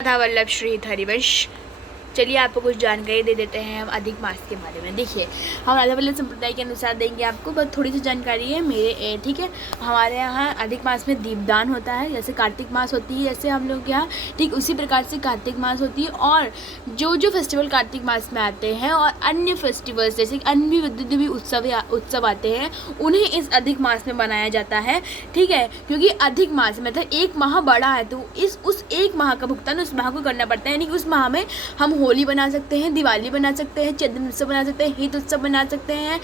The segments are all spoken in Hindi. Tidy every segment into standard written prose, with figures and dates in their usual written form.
राधा वल्लभ श्री हरिवंश। चलिए आपको कुछ जानकारी दे देते हैं हम अधिक मास के बारे में। देखिए, हम राधा वल्लभ संप्रदाय के अनुसार देंगे आपको, बस थोड़ी सी जानकारी है मेरे, ठीक है। हमारे यहाँ अधिक मास में दीपदान होता है, जैसे कार्तिक मास होती है जैसे हम लोग यहाँ, ठीक उसी प्रकार से कार्तिक मास होती है। और जो फेस्टिवल कार्तिक मास में आते हैं और अन्य फेस्टिवल्स जैसे अन्य भी उत्सव आते हैं, उन्हें इस अधिक मास में मनाया जाता है, ठीक है। क्योंकि अधिक मास मतलब एक माह बड़ा है, तो उस एक माह का भुगतान उस माह को करना पड़ता है। यानी कि उस माह में हम होली बना सकते हैं, दिवाली बना सकते हैं, चंदन उत्सव बना सकते हैं, हित उत्सव बना सकते हैं,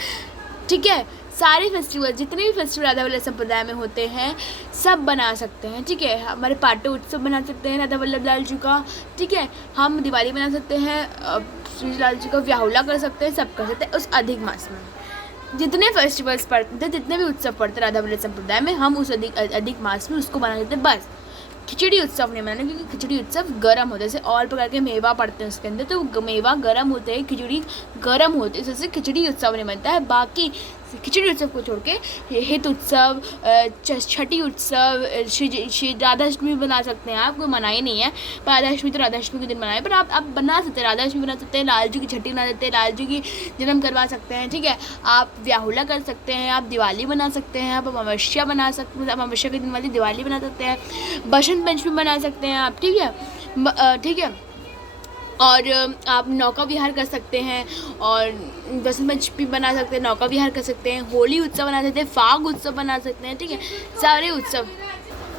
ठीक है। सारे फेस्टिवल, जितने भी फेस्टिवल राधा वल्लभ संप्रदाय में होते हैं सब बना सकते हैं, ठीक है। हमारे पाटो उत्सव बना सकते हैं राधा वल्लभ लाल जी का, ठीक है। हम दिवाली बना सकते हैं, श्री लाल जी का व्याहुला कर सकते हैं, सब कर सकते हैं उस अधिक मास में। जितने फेस्टिवल्स पड़ते हैं, जितने भी उत्सव पड़ते हैं राधा वल्लभ संप्रदाय में, हम उस अधिक मास में उसको बना देते हैं। बस खिचड़ी उत्सव नहीं मनाना, क्योंकि खिचड़ी उत्सव गर्म होता है, जैसे और प्रकार के मेवा पड़ते हैं उसके अंदर, तो मेवा गर्म होते हैं, खिचड़ी गर्म होती है, जैसे खिचड़ी उत्सव नहीं बनता है। बाकी खिचड़ी उत्सव को छोड़ के हित उत्सव, छठी उत्सव, श्री राधाष्टमी बना सकते हैं आप, कोई मनाही नहीं है। पर राधाष्टमी तो राधाष्टमी के दिन मनाए, पर आप बना सकते हैं, राधाष्टमी बना सकते हैं, लाल जी की छठी बना सकते हैं, लाल जी की जन्म करवा सकते हैं, ठीक है। आप व्याहुला कर सकते हैं, आप दिवाली बना सकते हैं, आप अमावस्या बना सकते हैं, अमावस्या के दिन वाली दिवाली बना सकते हैं, बसंत पंचमी बना सकते हैं आप, ठीक है, ठीक है। और आप नौका विहार कर सकते हैं, और बसंत पंचमी बना सकते हैं, नौका विहार कर सकते हैं, होली उत्सव बना सकते हैं, फाग उत्सव बना सकते हैं, ठीक है। सारे उत्सव,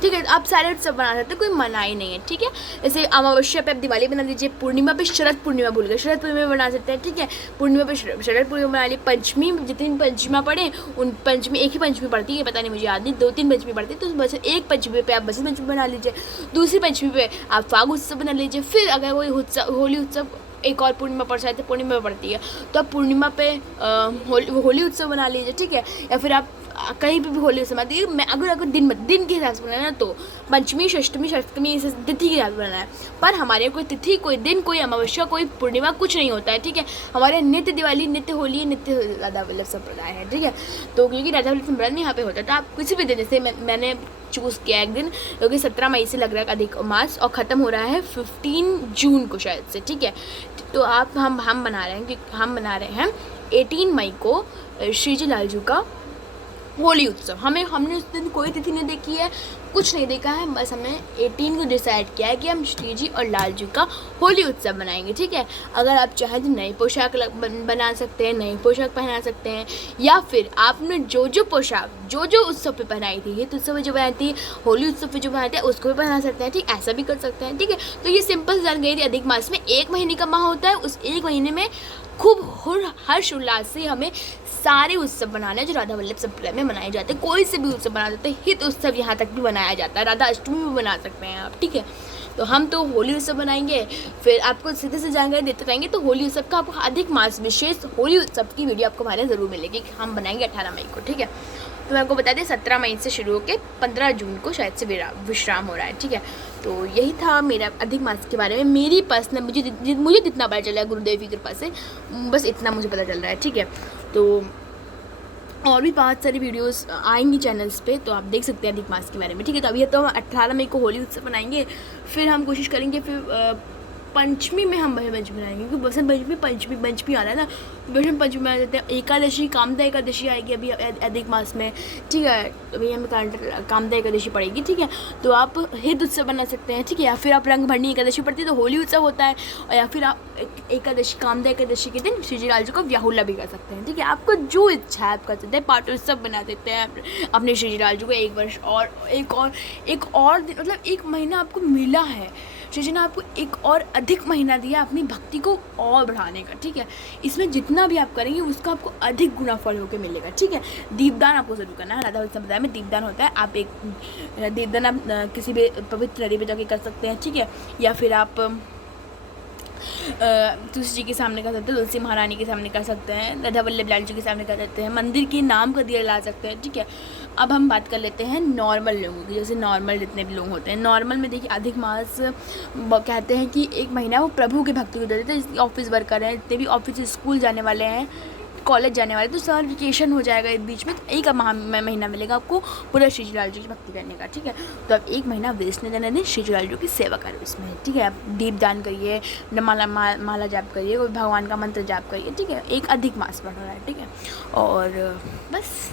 ठीक है, आप सारे उत्सव बना सकते हैं, कोई मनाही नहीं है, ठीक है। जैसे अमावस्या पे आप दिवाली बना दीजिए, पूर्णिमा पे शरद पूर्णिमा भूल गए, शरद पूर्णिमा बना सकते हैं, ठीक है। पूर्णिमा पे शरद पूर्णिमा बना ली। पंचमी, जितनी पंचमियाँ पढ़े उन पंचमी, एक ही पंचमी पड़ती है, पता नहीं मुझे याद नहीं, 2-3 पंचमी पड़ती है, तो बस एक पंचमी पे आप बसंत पंचमी बना लीजिए, दूसरी पंचमी पे आप फाग उत्सव बना लीजिए। फिर अगर वही उत्सव, होली उत्सव एक और पूर्णिमा पड़ जाए तो पूर्णिमा पड़ती है, तो आप पूर्णिमा पे होली उत्सव बना लीजिए, ठीक है। या फिर आप कहीं भी होली उत्सव बनाती मैं अगर दिन के हिसाब से बनाना है तो पंचमी, षष्टमी, सप्तमी तिथि के हिसाब से बनाना है। पर हमारे कोई तिथि, कोई दिन, कोई अमावस्या, कोई पूर्णिमा कुछ नहीं होता है, ठीक है। हमारे नित्य दिवाली, नित्य होली, नित्य राधा वल्लभ संप्रदाय है, ठीक है। तो क्योंकि राधा वल्लभ संप्रदाय यहाँ पे होता है, तो आप किसी भी दिन, जैसे मैंने चूज़ किया एक दिन, क्योंकि 17 मई से लग रहा है अधिक मास और ख़त्म हो रहा है 15 जून को शायद से, ठीक है। तो हम बना रहे हैं, कि हम बना रहे हैं 18 मई को श्री जी लाल जी का होली उत्सव। हमने उस दिन कोई तिथि नहीं देखी है, कुछ नहीं देखा है, बस हमने 18 को डिसाइड किया है कि हम श्री जी और लाल जी का होली उत्सव बनाएंगे, ठीक है। अगर आप चाहें तो नई पोशाक बना सकते हैं, नई पोशाक पहना सकते हैं, या फिर आपने जो पोशाक जो उत्सव पे पहनाई थी, हित उत्सव पे जो बनाई थी, होली उत्सव पे जो बनाई थी, उसको भी पहना सकते हैं, ठीक, ऐसा भी कर सकते हैं, ठीक है। तो ये सिंपल जानकारी थी। अधिक मास में 1 महीने का माह होता है, उस 1 महीने में खूब हर्ष उल्लास से हमें सारे उत्सव बनाने हैं जो राधा वल्लभ संप्रदाय में मनाए जाते हैं। कोई से भी उत्सव बना सकते हैं, हित उत्सव यहाँ तक भी बनाया जाता है, राधा अष्टमी भी बना सकते हैं आप, ठीक है। तो हम तो होली उत्सव बनाएंगे, फिर आपको सीधे से जानकारी देते रहेंगे। तो होली उत्सव का आपको अधिक मास विशेष होली उत्सव की वीडियो आपको हमारे ज़रूर मिलेगी, हम बनाएंगे 18 मई को, ठीक है। तो मैं आपको बता दें 17 मई से शुरू होकर 15 जून को शायद से विश्राम हो रहा है, ठीक है। तो यही था मेरा अधिक मास के बारे में, मेरी पर्सनल मुझे जितना पता चला है गुरुदेव की कृपा से, बस इतना मुझे पता चल रहा है, ठीक है। तो और भी बहुत सारी वीडियोस आएंगी चैनल्स पे, तो आप देख सकते हैं अधिक मास के बारे में, ठीक है। तो अभी तो हम 18 मई को होली उत्सव बनाएंगे, फिर हम कोशिश करेंगे, फिर पंचमी में हम बसंत पंचमी बनाएंगे, क्योंकि बसंत पंचमी आ रहा है ना, बसंत पंचमी बना देते हैं। एकादशी, कामदा एकादशी आएगी अभी अधिक मास में, ठीक है। अभी हमें कामदा एकादशी पड़ेगी, ठीक है। तो आप हित उत्सव बना सकते हैं, ठीक है। या फिर आप रंग भरनी एकादशी पड़ती है तो होली उत्सव होता है, और या फिर आप एकादशी, कामदा एकादशी के दिन श्री जी लाल जी को व्याहुला भी कर सकते हैं, ठीक है। आपको जो इच्छा है आप कर सकते हैं। पाटोत्सव बना देते हैं अपने श्री जी लाल जी को 1 वर्ष, और एक और दिन, मतलब 1 महीना आपको मिला है, श्री जी ने आपको एक और अधिक महीना दिया अपनी भक्ति को और बढ़ाने का, ठीक है। इसमें जितना भी आप करेंगे उसका आपको अधिक गुना फल होकर मिलेगा, ठीक है। दीपदान आपको जरूर करना है, राधा वल्लभ संप्रदाय में दीपदान होता है। आप एक दीपदान आप किसी भी पवित्र नदी पे जाके कर सकते हैं, ठीक है। या फिर आप तुलसी जी के सामने कर सकते हैं, तुलसी महारानी के सामने कर सकते हैं, राधा वल्लभ लाल जी के सामने कर सकते हैं, मंदिर के नाम का दिया ला सकते हैं, ठीक है। अब हम बात कर लेते हैं नॉर्मल लोगों की, जैसे नॉर्मल जितने भी लोग होते हैं। नॉर्मल में देखिए अधिक मास कहते हैं कि 1 महीना वो प्रभु के भक्ति को दे देते हैं। ऑफिस वर्कर हैं, जितने भी ऑफिस स्कूल जाने वाले हैं, कॉलेज जाने वाले, तो समर वेकेशन हो जाएगा इस बीच में, तो एक महीना मिलेगा आपको पूरा श्री जुलाल जी की भक्ति करने का, ठीक है। तो आप 1 महीना वेस्ट नहीं करने दें, श्री जुलाल जी की सेवा करें उसमें, ठीक है। आप दीपदान करिए, माला जाप करिए, कोई भगवान का मंत्र जाप करिए, ठीक है। एक अधिक मास बढ़ रहा है, ठीक है। और बस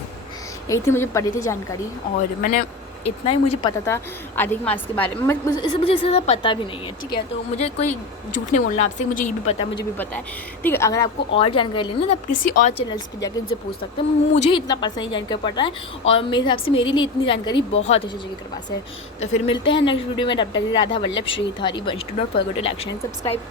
यही थी मुझे पड़ी थी जानकारी, और मैंने इतना ही मुझे पता था अधिक मास के बारे में, मुझे इससे ज़्यादा पता भी नहीं है, ठीक है। तो मुझे कोई झूठ नहीं बोलना आपसे, मुझे ये भी पता है, मुझे भी पता है, ठीक है। अगर आपको और जानकारी लेनी है तो आप किसी और चैनल्स पे जाकर उनसे पूछ सकते हैं, मुझे इतना पर्सनली जानकारी पड़ रहा है, और मेरे हिसाब से मेरे लिए इतनी जानकारी बहुत अच्छी जगह के पास है। तो फिर मिलते हैं नेक्स्ट वीडियो में, तब तक Radha Vallabh Shri Hari Vansh. Do not forget to like and subscribe.